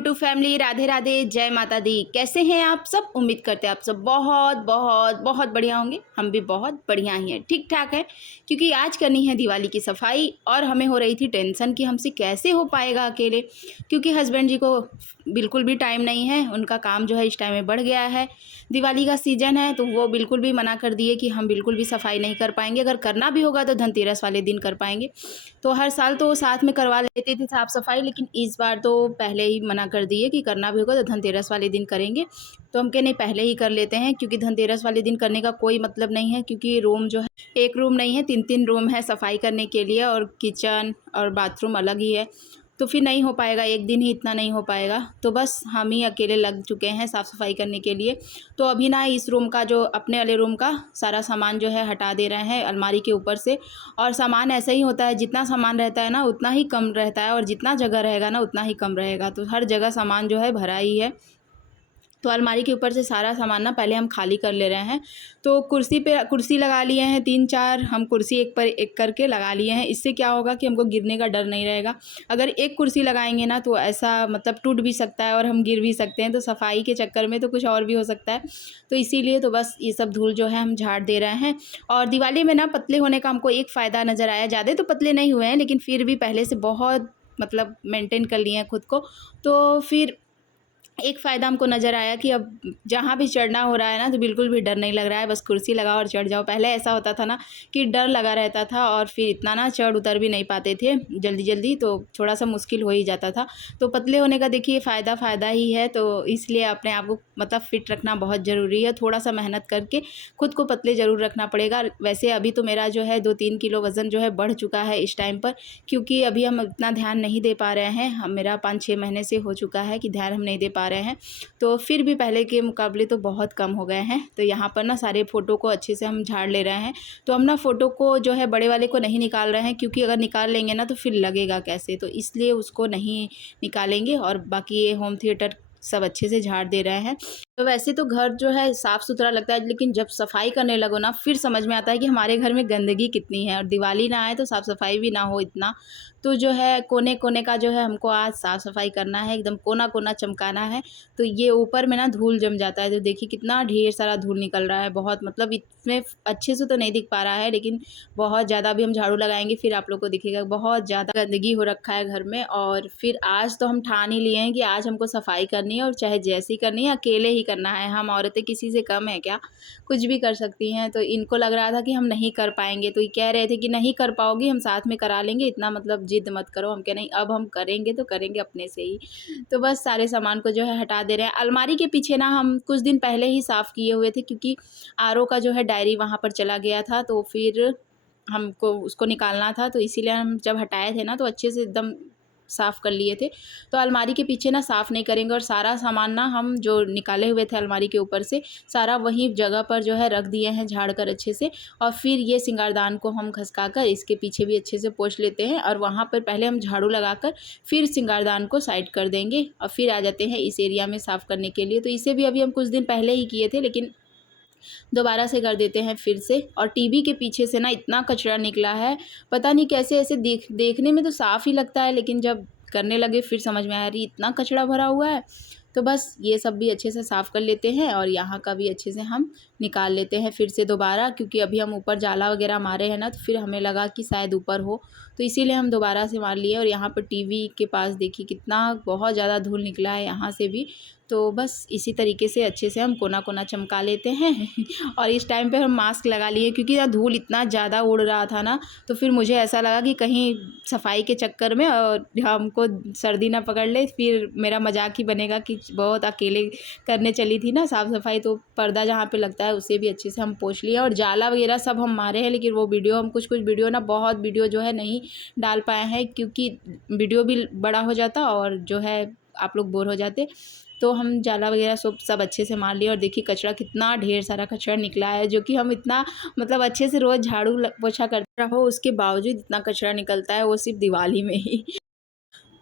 YouTube family, Radhe Radhe, जय माता दी। कैसे हैं आप सब? उम्मीद करते हैं आप सब बहुत बहुत बहुत बढ़िया होंगे। हम भी बहुत बढ़िया ही हैं, ठीक ठाक है। क्योंकि आज करनी है दिवाली की सफाई और हमें हो रही थी टेंशन कि हमसे कैसे हो पाएगा अकेले, क्योंकि हस्बैंड जी को बिल्कुल भी टाइम नहीं है। उनका काम जो है इस टाइम में बढ़ गया है। दिवाली का सीज़न है तो वो बिल्कुल भी मना कर दिए कि हम बिल्कुल भी सफाई नहीं कर पाएंगे। अगर करना भी होगा तो धनतेरस वाले दिन कर पाएंगे। तो हर साल तो साथ में करवा लेते थे साफ़ सफाई, लेकिन इस बार तो पहले ही मना कर दिए कि करना भी होगा तो धनतेरस वाले दिन करेंगे। तो हम कहे नहीं, पहले ही कर लेते हैं, क्योंकि धनतेरस वाले दिन करने का कोई मतलब नहीं है। क्योंकि रूम जो है, एक रूम नहीं है, 3-3 रूम है सफाई करने के लिए, और किचन और बाथरूम अलग ही है। तो फिर नहीं हो पाएगा, एक दिन ही इतना नहीं हो पाएगा। तो बस हम ही अकेले लग चुके हैं साफ़ सफाई करने के लिए। तो अभी ना इस रूम का, जो अपने वाले रूम का सारा सामान जो है हटा दे रहे हैं अलमारी के ऊपर से। और सामान ऐसा ही होता है, जितना सामान रहता है ना उतना ही कम रहता है, और जितना जगह रहेगा ना उतना ही कम रहेगा। तो हर जगह सामान जो है भरा ही है। तो अलमारी के ऊपर से सारा सामान ना पहले हम खाली कर ले रहे हैं। तो कुर्सी लगा लिए हैं 3-4, हम कुर्सी एक पर एक करके लगा लिए हैं। इससे क्या होगा कि हमको गिरने का डर नहीं रहेगा। अगर एक कुर्सी लगाएंगे ना तो ऐसा मतलब टूट भी सकता है और हम गिर भी सकते हैं। तो सफाई के चक्कर में तो कुछ और भी हो सकता है। तो इसीलिए तो बस ये सब धूल जो है हम झाड़ दे रहे हैं। और दिवाली में ना पतले होने का हमको एक फ़ायदा नज़र आया। ज़्यादा तो पतले नहीं हुए हैं, लेकिन फिर भी पहले से बहुत मतलब मेंटेन कर लिए हैं खुद को। तो फिर एक फ़ायदा हमको नज़र आया कि अब जहाँ भी चढ़ना हो रहा है ना तो बिल्कुल भी डर नहीं लग रहा है। बस कुर्सी लगाओ और चढ़ जाओ। पहले ऐसा होता था ना कि डर लगा रहता था और फिर इतना ना चढ़ उतर भी नहीं पाते थे जल्दी जल्दी, तो थोड़ा सा मुश्किल हो ही जाता था। तो पतले होने का देखिए फ़ायदा ही है। तो इसलिए अपने आप को मतलब फ़िट रखना बहुत ज़रूरी है। थोड़ा सा मेहनत करके खुद को पतले ज़रूर रखना पड़ेगा। वैसे अभी तो मेरा जो है 2-3 किलो वज़न जो है बढ़ चुका है इस टाइम पर, क्योंकि अभी हम इतना ध्यान नहीं दे पा रहे हैं। मेरा 5-6 महीने से हो चुका है कि ध्यान हम नहीं दे पा रहे हैं। तो फिर भी पहले के मुकाबले तो बहुत कम हो गए हैं। तो यहाँ पर ना सारे फ़ोटो को अच्छे से हम झाड़ ले रहे हैं। तो हम ना फ़ोटो को जो है बड़े वाले को नहीं निकाल रहे हैं, क्योंकि अगर निकाल लेंगे ना तो फिर लगेगा कैसे, तो इसलिए उसको नहीं निकालेंगे। और बाकी ये होम थिएटर सब अच्छे से झाड़ दे रहे हैं। तो वैसे तो घर जो है साफ़ सुथरा लगता है, लेकिन जब सफाई करने लगो ना फिर समझ में आता है कि हमारे घर में गंदगी कितनी है। और दिवाली ना आए तो साफ़ सफाई भी ना हो इतना। तो जो है कोने कोने का जो है हमको आज साफ़ सफाई करना है, एकदम कोना कोना चमकाना है। तो ये ऊपर में ना धूल जम जाता है। तो देखिए कितना ढेर सारा धूल निकल रहा है। बहुत मतलब इसमें अच्छे से तो नहीं दिख पा रहा है, लेकिन बहुत ज़्यादा भी हम झाड़ू लगाएंगे फिर आप लोग को दिखेगा बहुत ज़्यादा गंदगी हो रखा है घर में। और फिर आज तो हम ठान ही लिए हैं कि आज हमको सफाई करनी है, और चाहे जैसी करनी है अकेले ही करना है। हम औरतें किसी से कम है क्या? कुछ भी कर सकती हैं। तो इनको लग रहा था कि हम नहीं कर पाएंगे, तो ये कह रहे थे कि नहीं कर पाओगी, हम साथ में करा लेंगे, इतना मतलब जिद मत करो। हम कह नहीं, अब हम करेंगे तो करेंगे अपने से ही। तो बस सारे सामान को जो है हटा दे रहे हैं। अलमारी के पीछे ना हम कुछ दिन पहले ही साफ़ किए हुए थे, क्योंकि आरओ का जो है डायरी वहाँ पर चला गया था। तो फिर हमको उसको निकालना था, तो इसीलिए हम जब हटाए थे ना तो अच्छे से एकदम साफ़ कर लिए थे। तो अलमारी के पीछे ना साफ़ नहीं करेंगे, और सारा सामान ना हम जो निकाले हुए थे अलमारी के ऊपर से सारा वही जगह पर जो है रख दिए हैं झाड़ कर अच्छे से। और फिर ये सिंगारदान को हम खसका कर इसके पीछे भी अच्छे से पोंछ लेते हैं, और वहाँ पर पहले हम झाड़ू लगाकर फिर सिंगारदान को साइड कर देंगे, और फिर आ जाते हैं इस एरिया में साफ़ करने के लिए। तो इसे भी अभी हम कुछ दिन पहले ही किए थे, लेकिन दोबारा से कर देते हैं फिर से। और टीवी के पीछे से ना इतना कचरा निकला है, पता नहीं कैसे। ऐसे देखने में तो साफ़ ही लगता है, लेकिन जब करने लगे फिर समझ में आया अरे इतना कचरा भरा हुआ है। तो बस ये सब भी अच्छे से साफ़ कर लेते हैं, और यहाँ का भी अच्छे से हम निकाल लेते हैं फिर से दोबारा, क्योंकि अभी हम ऊपर जाला वगैरह मारे हैं ना, तो फिर हमें लगा कि शायद ऊपर हो, तो इसीलिए हम दोबारा से मार लिए। और यहाँ पर टीवी के पास देखिए कितना बहुत ज़्यादा धूल निकला है यहाँ से भी। तो बस इसी तरीके से अच्छे से हम कोना कोना चमका लेते हैं। और इस टाइम पे हम मास्क लगा लिए, क्योंकि ना धूल इतना ज़्यादा उड़ रहा था ना, तो फिर मुझे ऐसा लगा कि कहीं सफाई के चक्कर में और हमको सर्दी ना पकड़ ले, फिर मेरा मजाक ही बनेगा कि बहुत अकेले करने चली थी ना साफ़ सफाई। तो पर्दा जहाँ पे लगता है उसे भी अच्छे से हम पोंछ लिए, और जाला वगैरह सब हम मारे हैं। लेकिन वो वीडियो हम कुछ वीडियो ना, बहुत वीडियो जो है नहीं डाल पाए हैं, क्योंकि वीडियो भी बड़ा हो जाता और जो है आप लोग बोर हो जाते। तो हम जाला वगैरह सब अच्छे से मार लिए। और देखिए कचरा, कितना ढेर सारा कचरा निकला है, जो कि हम इतना मतलब अच्छे से रोज़ झाड़ू पोछा करते रहो उसके बावजूद इतना कचरा निकलता है, वो सिर्फ दिवाली में ही।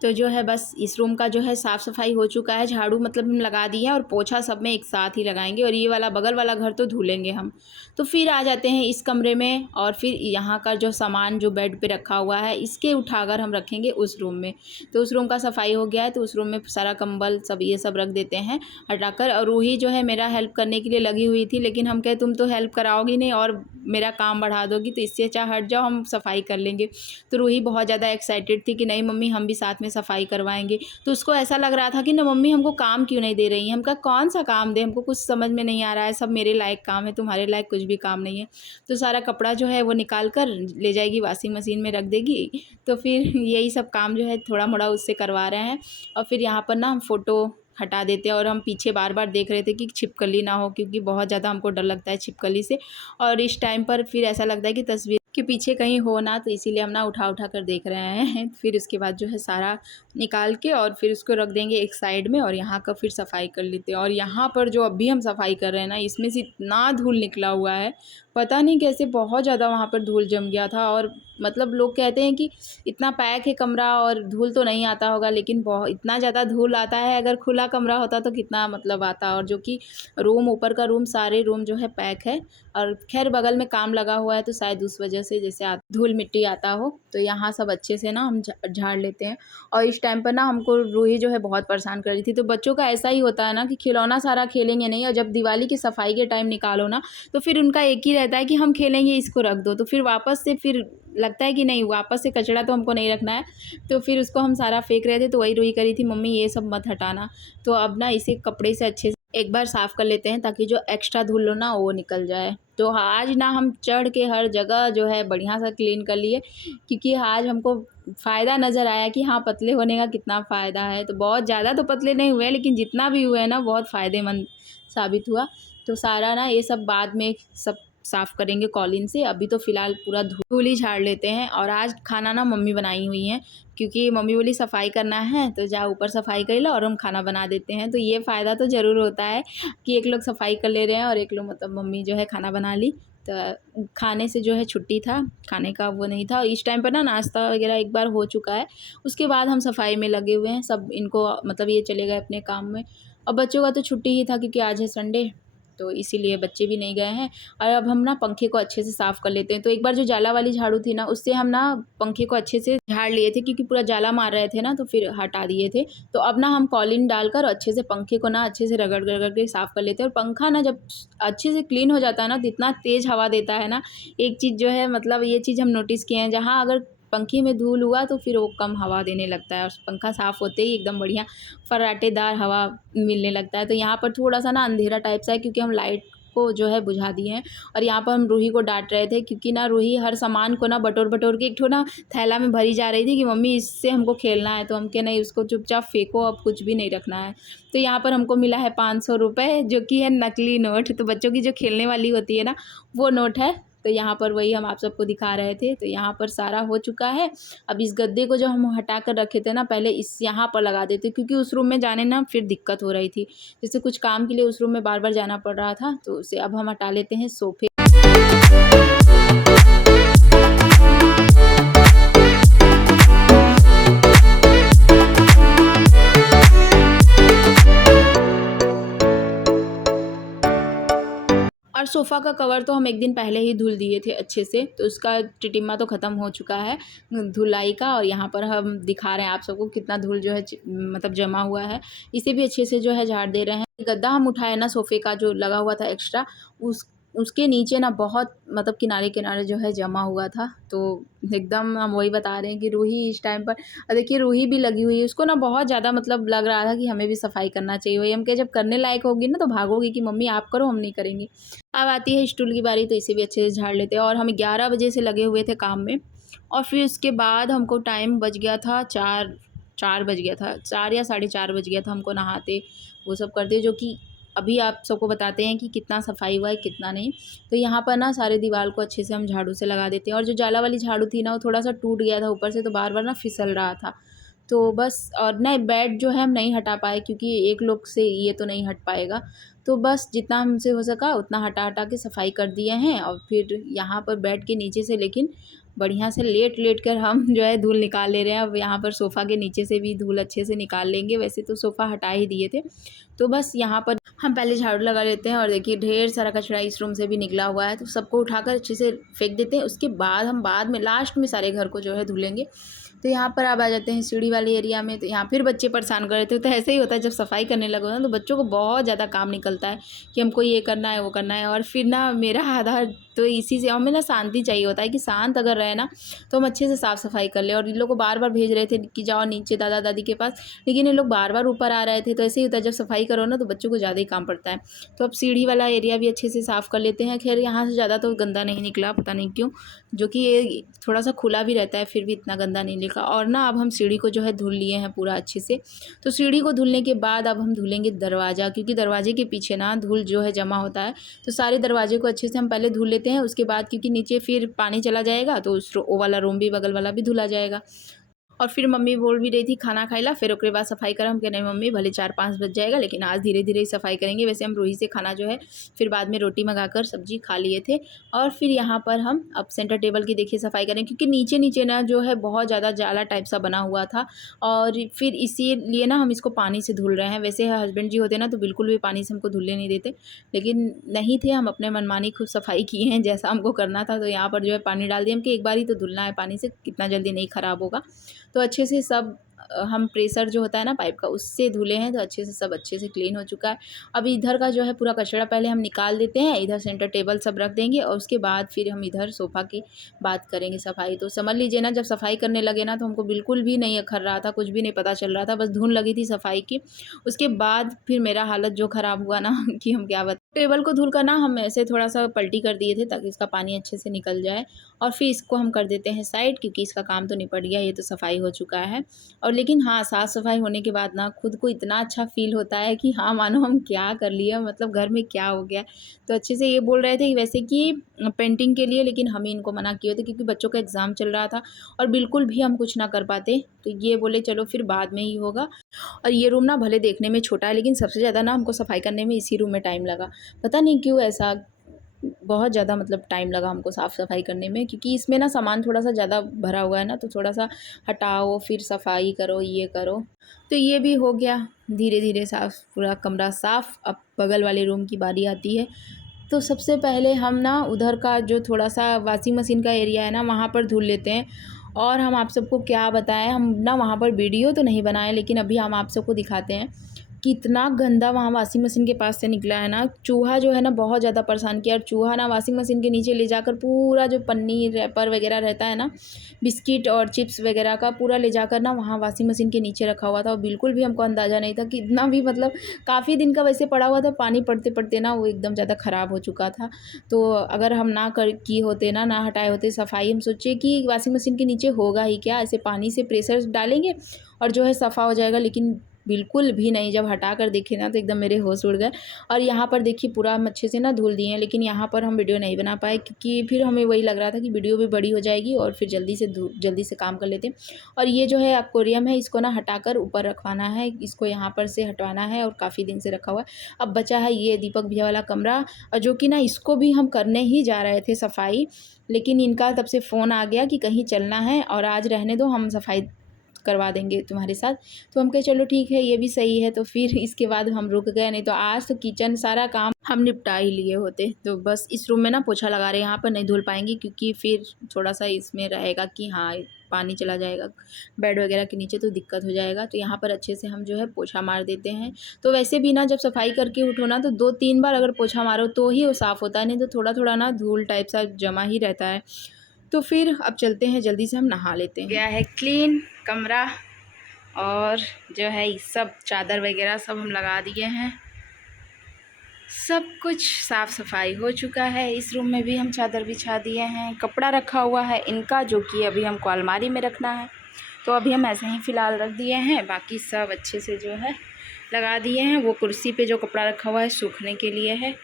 तो जो है बस इस रूम का जो है साफ़ सफाई हो चुका है, झाड़ू मतलब हम लगा दिए हैं और पोछा सब में एक साथ ही लगाएंगे और ये वाला बगल वाला घर तो धुलेंगे हम। तो फिर आ जाते हैं इस कमरे में और फिर यहाँ का जो सामान जो बेड पे रखा हुआ है इसके उठाकर हम रखेंगे उस रूम में। तो उस रूम का सफाई हो गया है, तो उस रूम में सारा कंबल सब ये सब रख देते हैं हटाकर। और रूही जो है मेरा हेल्प करने के लिए लगी हुई थी, लेकिन हम कहे तुम तो हेल्प कराओगी नहीं और मेरा काम बढ़ा दोगी, तो इससे अच्छा हट जाओ, हम सफाई कर लेंगे। तो रूही बहुत ज़्यादा एक्साइटेड थी कि नहीं मम्मी हम भी साथ में सफाई करवाएंगे। तो उसको ऐसा लग रहा था कि ना मम्मी हमको काम क्यों नहीं दे रही हैं। हम कहा कौन सा काम दे, हमको कुछ समझ में नहीं आ रहा है, सब मेरे लायक काम है, तुम्हारे लायक कुछ भी काम नहीं है। तो सारा कपड़ा जो है वो निकाल कर ले जाएगी, वॉशिंग मशीन में रख देगी। तो फिर यही सब काम जो है थोड़ा मोड़ा उससे करवा रहे हैं। और फिर यहाँ पर ना हम फ़ोटो हटा देते हैं और हम पीछे बार बार देख रहे थे कि छिपकली ना हो, क्योंकि बहुत ज़्यादा हमको डर लगता है छिपकली से। और इस टाइम पर फिर ऐसा लगता है कि तस्वीर के पीछे कहीं हो ना, तो इसीलिए हम ना उठा उठा कर देख रहे हैं। फिर उसके बाद जो है सारा निकाल के और फिर उसको रख देंगे एक साइड में और यहाँ का फिर सफाई कर लेते हैं। और यहाँ पर जो अभी हम सफाई कर रहे हैं ना, इसमें से इतना धूल निकला हुआ है, पता नहीं कैसे बहुत ज़्यादा वहाँ पर धूल जम गया था। और मतलब लोग कहते हैं कि इतना पैक है कमरा और धूल तो नहीं आता होगा, लेकिन बहुत इतना ज़्यादा धूल आता है। अगर खुला कमरा होता तो कितना मतलब आता। और जो कि रूम ऊपर का रूम सारे रूम जो है पैक है। और खैर बगल में काम लगा हुआ है तो शायद उस वजह से जैसे धूल मिट्टी आता हो। तो यहाँ सब अच्छे से ना हम झाड़ लेते हैं। और इस टाइम पर ना हमको रूही जो है बहुत परेशान कर रही थी। तो बच्चों का ऐसा ही होता है ना कि खिलौना सारा खेलेंगे नहीं, और जब दिवाली की सफाई के टाइम निकालो ना तो फिर उनका एक ही रहता है कि हम खेलेंगे, इसको रख दो। तो फिर वापस से फिर लगता है कि नहीं, वापस से कचरा तो हमको नहीं रखना है। तो फिर उसको हम सारा फेंक रहे थे, तो वही रूही करी थी मम्मी ये सब मत हटाना। तो अब ना इसे कपड़े से अच्छे से एक बार साफ़ कर लेते हैं ताकि जो एक्स्ट्रा धूल हो ना वो निकल जाए। तो आज ना हम चढ़ के हर जगह जो है बढ़िया सा क्लीन कर लिए, क्योंकि आज हमको फ़ायदा नज़र आया कि हाँ पतले होने का कितना फ़ायदा है। तो बहुत ज़्यादा तो पतले नहीं हुए, लेकिन जितना भी हुए ना बहुत फ़ायदेमंद साबित हुआ। तो सारा ना ये सब बाद में सब साफ़ करेंगे कॉलिन से, अभी तो फ़िलहाल पूरा धूल ही झाड़ लेते हैं। और आज खाना ना मम्मी बनाई हुई हैं, क्योंकि मम्मी बोली सफाई करना है तो जा ऊपर सफाई कर लो और हम खाना बना देते हैं। तो ये फ़ायदा तो ज़रूर होता है कि एक लोग सफाई कर ले रहे हैं और एक लोग मतलब मम्मी जो है खाना बना ली। तो खाने से जो है छुट्टी था, खाने का वो नहीं था। और इस टाइम पर ना नाश्ता वगैरह एक बार हो चुका है, उसके बाद हम सफाई में लगे हुए हैं। सब इनको मतलब ये चले गए अपने काम में। और बच्चों का तो छुट्टी ही था क्योंकि आज है संडे, तो इसीलिए बच्चे भी नहीं गए हैं। और अब हम ना पंखे को अच्छे से साफ़ कर लेते हैं। तो एक बार जो जाला वाली झाड़ू थी ना उससे हम ना पंखे को अच्छे से झाड़ लिए थे, क्योंकि पूरा जाला मार रहे थे ना, तो फिर हटा दिए थे। तो अब ना हम कॉलिन डालकर अच्छे से पंखे को ना अच्छे से रगड़ रगड़ के साफ़ कर लेते हैं। और पंखा ना जब अच्छे से क्लीन हो जाता है ना तो इतना तेज़ हवा देता है ना। एक चीज़ जो है मतलब ये चीज़ हम नोटिस किए हैं, जहाँ अगर पंखे में धूल हुआ तो फिर वो कम हवा देने लगता है और पंखा साफ़ होते ही एकदम बढ़िया फर्राटेदार हवा मिलने लगता है। तो यहाँ पर थोड़ा-सा ना अंधेरा टाइप सा है, क्योंकि हम लाइट को जो है बुझा दिए हैं। और यहाँ पर हम रूही को डाँट रहे थे, क्योंकि ना रूही हर सामान को ना बटोर-बटोर के एक ठो ना थैला में भरी जा रही थी कि मम्मी इससे हमको खेलना है। तो हम कहे नहीं, उसको चुपचाप फेंको, अब कुछ भी नहीं रखना है। तो यहाँ पर हमको मिला है 500 रुपये, जो कि है नकली नोट। तो बच्चों की जो खेलने वाली होती है ना वो नोट है। तो यहाँ पर वही हम आप सबको दिखा रहे थे। तो यहाँ पर सारा हो चुका है। अब इस गद्दे को जो हम हटा कर रखे थे ना पहले, इस यहाँ पर लगा देते, क्योंकि उस रूम में जाने ना फिर दिक्कत हो रही थी। जैसे कुछ काम के लिए उस रूम में बार बार जाना पड़ रहा था, तो उसे अब हम हटा लेते हैं सोफे। और सोफ़ा का कवर तो हम एक दिन पहले ही धुल दिए थे अच्छे से, तो उसका टिटिम्मा तो ख़त्म हो चुका है धुलाई का। और यहाँ पर हम दिखा रहे हैं आप सबको कितना धूल जो है मतलब जमा हुआ है। इसे भी अच्छे से जो है झाड़ दे रहे हैं। गद्दा हम उठाए ना सोफ़े का जो लगा हुआ था एक्स्ट्रा, उसके नीचे ना बहुत मतलब किनारे-किनारे जो है जमा हुआ था। तो एकदम हम वही बता रहे हैं कि रूही इस टाइम पर देखिए रूही भी लगी हुई है, उसको ना बहुत ज़्यादा मतलब लग रहा था कि हमें भी सफाई करना चाहिए। वही हम कहे जब करने लायक होगी ना तो भागोगी कि मम्मी आप करो, हम नहीं करेंगे। अब आती है स्टूल की बारी, तो इसे भी अच्छे से झाड़ लेते हैं। और हम 11 बजे से लगे हुए थे काम में, और फिर उसके बाद हमको टाइम बज गया था 4 बज गया था, 4 या साढ़े 4 बज गया था हमको नहाते वो सब करते, जो कि अभी आप सबको बताते हैं कि कितना सफाई हुआ है कितना नहीं। तो यहाँ पर ना सारे दीवार को अच्छे से हम झाड़ू से लगा देते हैं। और जो जाला वाली झाड़ू थी ना वो थोड़ा सा टूट गया था ऊपर से, तो बार बार ना फिसल रहा था। तो बस, और ना बेड जो है हम नहीं हटा पाए, क्योंकि एक लोग से ये तो नहीं हट पाएगा। तो बस जितना हमसे हो सका उतना हटा हटा के सफाई कर दिए हैं। और फिर यहाँ पर बेड के नीचे से लेकिन बढ़िया से लेट लेट कर हम जो है धूल निकाल ले रहे हैं। अब यहाँ पर सोफ़ा के नीचे से भी धूल अच्छे से निकाल लेंगे। वैसे तो सोफ़ा हटा ही दिए थे, तो बस यहाँ पर हम पहले झाड़ू लगा लेते हैं। और देखिए ढेर सारा कचरा इस रूम से भी निकला हुआ है, तो सबको उठाकर अच्छे से फेंक देते हैं। उसके बाद हम बाद में लास्ट में सारे घर को जो है धुलेंगे। तो यहाँ पर अब आ जाते हैं सीढ़ी वाले एरिया में। तो यहाँ फिर बच्चे परेशान कर रहे थे। तो ऐसे ही होता है जब सफाई करने लगो ना, तो बच्चों को बहुत ज़्यादा काम निकलता है कि हमको ये करना है वो करना है। और फिर ना मेरा आधार तो इसी से, हमें ना शांति चाहिए होता है कि शांत अगर रहे ना तो हम अच्छे से साफ़ सफाई कर ले। और इन लोग को बार बार भेज रहे थे कि जाओ नीचे दादा दादी के पास, लेकिन ये लोग बार बार ऊपर आ रहे थे। तो ऐसे ही होता है जब सफाई करो ना तो बच्चों को ज़्यादा ही काम पड़ता है। तो अब सीढ़ी वाला एरिया भी अच्छे से साफ़ कर लेते हैं। खैर यहाँ से ज़्यादा तो गंदा नहीं निकला, पता नहीं क्यों, जो कि ये थोड़ा सा खुला भी रहता है, फिर भी इतना गंदा नहीं निकला। और ना अब हम सीढ़ी को जो है धुल लिए हैं पूरा अच्छे से। तो सीढ़ी को धुलने के बाद अब हम धुलेंगे दरवाज़ा, क्योंकि दरवाजे के पीछे ना धूल जो है जमा होता है। तो सारे दरवाजे को अच्छे से हम पहले धुल लेते हैं। उसके बाद क्योंकि नीचे फिर पानी चला जाएगा तो उस वो वाला रूम भी, बगल वाला भी धुला जाएगा। और फिर मम्मी बोल भी रही थी खाना खाइला, फिर उसके बाद सफाई करा। हम कह नहीं मम्मी भले 4-5 बज जाएगा, लेकिन आज धीरे धीरे ही सफाई करेंगे। वैसे हम रूही से खाना जो है फिर बाद में रोटी मंगाकर सब्जी खा लिए थे। और फिर यहाँ पर हम अब सेंटर टेबल की देखिए सफाई करें, क्योंकि नीचे नीचे ना जो है बहुत ज़्यादा जाला टाइप सा बना हुआ था। और फिर इसीलिए ना हम इसको पानी से धुल रहे हैं। वैसे हस्बैंड जी होते ना तो बिल्कुल भी पानी से हमको धुलने नहीं देते, लेकिन नहीं थे, हम अपने मनमानी खुद सफाई किए हैं जैसा हमको करना था। तो यहाँ पर जो है पानी डाल दिया हम कि एक बार ही तो धुलना है पानी से, कितना जल्दी नहीं ख़राब होगा। तो अच्छे से सब हम प्रेशर जो होता है ना पाइप का, उससे धुले हैं। तो अच्छे से सब अच्छे से क्लीन हो चुका है। अब इधर का जो है पूरा कचरा पहले हम निकाल देते हैं, इधर सेंटर टेबल सब रख देंगे। और उसके बाद फिर हम इधर सोफ़ा की बात करेंगे सफाई। तो समझ लीजिए ना, जब सफाई करने लगे ना तो हमको बिल्कुल भी नहीं अखर रहा था, कुछ भी नहीं पता चल रहा था, बस धुन लगी थी सफाई की। उसके बाद फिर मेरा हालत जो ख़राब हुआ ना कि हम क्या बताएं। टेबल को धुल कर ना हम ऐसे थोड़ा सा पलटी कर दिए थे ताकि इसका पानी अच्छे से निकल जाए। और फिर इसको हम कर देते हैं साइड, क्योंकि इसका काम तो निपट गया, ये तो सफाई हो चुका है। और लेकिन हाँ, साफ़ सफाई होने के बाद ना खुद को इतना अच्छा फ़ील होता है कि हाँ, मानो हम क्या कर लिए, मतलब घर में क्या हो गया। तो अच्छे से ये बोल रहे थे कि वैसे कि पेंटिंग के लिए, लेकिन हम ही इनको मना किए थे क्योंकि बच्चों का एग्ज़ाम चल रहा था और बिल्कुल भी हम कुछ ना कर पाते। तो ये बोले चलो फिर बाद में ही होगा। और ये रूम ना भले देखने में छोटा है, लेकिन सबसे ज़्यादा ना हमको सफाई करने में इसी रूम में टाइम लगा। पता नहीं क्यों ऐसा, बहुत ज़्यादा मतलब टाइम लगा हमको साफ़ सफाई करने में, क्योंकि इसमें ना सामान थोड़ा सा ज़्यादा भरा हुआ है ना, तो थोड़ा सा हटाओ फिर सफाई करो, ये करो। तो ये भी हो गया धीरे धीरे साफ़, पूरा कमरा साफ़। अब बगल वाले रूम की बारी आती है। तो सबसे पहले हम ना उधर का जो थोड़ा सा वॉशिंग मशीन का एरिया है ना, वहाँ पर धुल लेते हैं। और हम आप सबको क्या बताएं, हम ना वहाँ पर वीडियो तो नहीं बनाए, लेकिन अभी हम आप सबको दिखाते हैं कितना गंदा वहाँ वॉशिंग मशीन के पास से निकला है ना। चूहा जो है ना बहुत ज़्यादा परेशान किया। और चूहा ना वॉशिंग मशीन के नीचे ले जाकर पूरा जो पन्नी रैपर वगैरह रहता है ना, बिस्किट और चिप्स वगैरह का, पूरा ले जाकर ना वहाँ वॉशिंग मशीन के नीचे रखा हुआ था। और बिल्कुल भी हमको अंदाज़ा नहीं था कि इतना भी, मतलब काफ़ी दिन का वैसे पड़ा हुआ था, पानी पड़ते पड़ते ना वो एकदम ज़्यादा ख़राब हो चुका था। तो अगर हम ना कर किए होते ना हटाए होते सफाई, हम सोचे कि वॉशिंग मशीन के नीचे होगा ही क्या, ऐसे पानी से प्रेशर डालेंगे और जो है सफ़ा हो जाएगा, लेकिन बिल्कुल भी नहीं। जब हटा कर देखे ना तो एकदम मेरे होश उड़ गए। और यहाँ पर देखिए पूरा हम अच्छे से ना धुल दिए हैं, लेकिन यहाँ पर हम वीडियो नहीं बना पाए क्योंकि फिर हमें वही लग रहा था कि वीडियो भी बड़ी हो जाएगी और फिर जल्दी से काम कर लेते हैं। और ये जो है एक्वेरियम है, इसको ना हटाकर ऊपर रखवाना है, इसको यहाँ पर से हटवाना है और काफ़ी दिन से रखा हुआ है। अब बचा है ये दीपक भैया वाला कमरा, और जो कि ना इसको भी हम करने ही जा रहे थे सफाई, लेकिन इनका तब से फ़ोन आ गया कि कहीं चलना है और आज रहने दो, हम सफाई करवा देंगे तुम्हारे साथ। तो हम कहे चलो ठीक है, ये भी सही है। तो फिर इसके बाद हम रुक गए, नहीं तो आज तो किचन सारा काम हम निपटा ही लिए होते। तो बस इस रूम में ना पोछा लगा रहे हैं, यहाँ पर नहीं धुल पाएंगे क्योंकि फिर थोड़ा सा इसमें रहेगा कि हाँ पानी चला जाएगा बेड वगैरह के नीचे, तो दिक्कत हो जाएगा। तो यहाँ पर अच्छे से हम जो है पोछा मार देते हैं। तो वैसे भी ना जब सफाई करके उठो ना तो 2-3 बार अगर पोछा मारो तो ही वो साफ़ होता है, नहीं तो थोड़ा थोड़ा ना धूल टाइप सा जमा ही रहता है। तो फिर अब चलते हैं, जल्दी से हम नहा लेते हैं। गया है क्लीन कमरा, और जो है सब चादर वगैरह सब हम लगा दिए हैं, सब कुछ साफ़ सफाई हो चुका है। इस रूम में भी हम चादर बिछा दिए हैं। कपड़ा रखा हुआ है इनका, जो कि अभी हमको अलमारी में रखना है, तो अभी हम ऐसे ही फ़िलहाल रख दिए हैं। बाकी सब अच्छे से जो है लगा दिए हैं। वो कुर्सी पे जो कपड़ा रखा हुआ है सूखने के लिए है।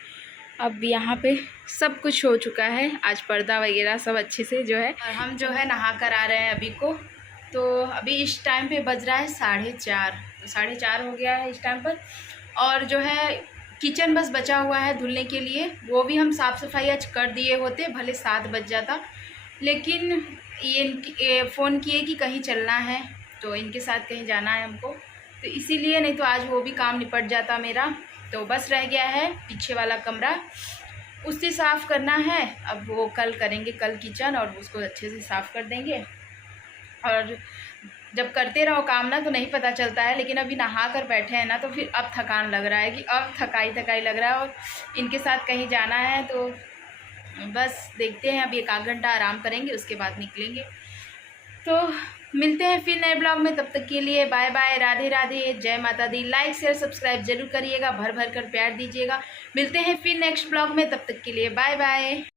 अब यहाँ पे सब कुछ हो चुका है, आज पर्दा वगैरह सब अच्छे से जो है। और हम जो है नहा कर आ रहे हैं अभी को। तो अभी इस टाइम पे बज रहा है 4:30, तो 4:30 हो गया है इस टाइम पर। और जो है किचन बस बचा हुआ है धुलने के लिए, वो भी हम साफ़ सफाई आज कर दिए होते, भले 7 बज जाता, लेकिन ये फ़ोन किए कि कहीं चलना है, तो इनके साथ कहीं जाना है हमको, तो इसीलिए, नहीं तो आज वो भी काम निपट जाता मेरा। तो बस रह गया है पीछे वाला कमरा, उसे साफ़ करना है। अब वो कल करेंगे, कल किचन, और उसको अच्छे से साफ़ कर देंगे। और जब करते रहो काम ना तो नहीं पता चलता है, लेकिन अभी नहा कर बैठे हैं ना तो फिर अब थकान लग रहा है कि अब थकाई थकाई लग रहा है, और इनके साथ कहीं जाना है। तो बस देखते हैं, अभी 1 घंटा आराम करेंगे, उसके बाद निकलेंगे। तो मिलते हैं फिर नए ब्लॉग में, तब तक के लिए बाय बाय, राधे राधे, जय माता दी। लाइक शेयर सब्सक्राइब जरूर करिएगा, भर भर कर प्यार दीजिएगा। मिलते हैं फिर नेक्स्ट ब्लॉग में, तब तक के लिए बाय बाय।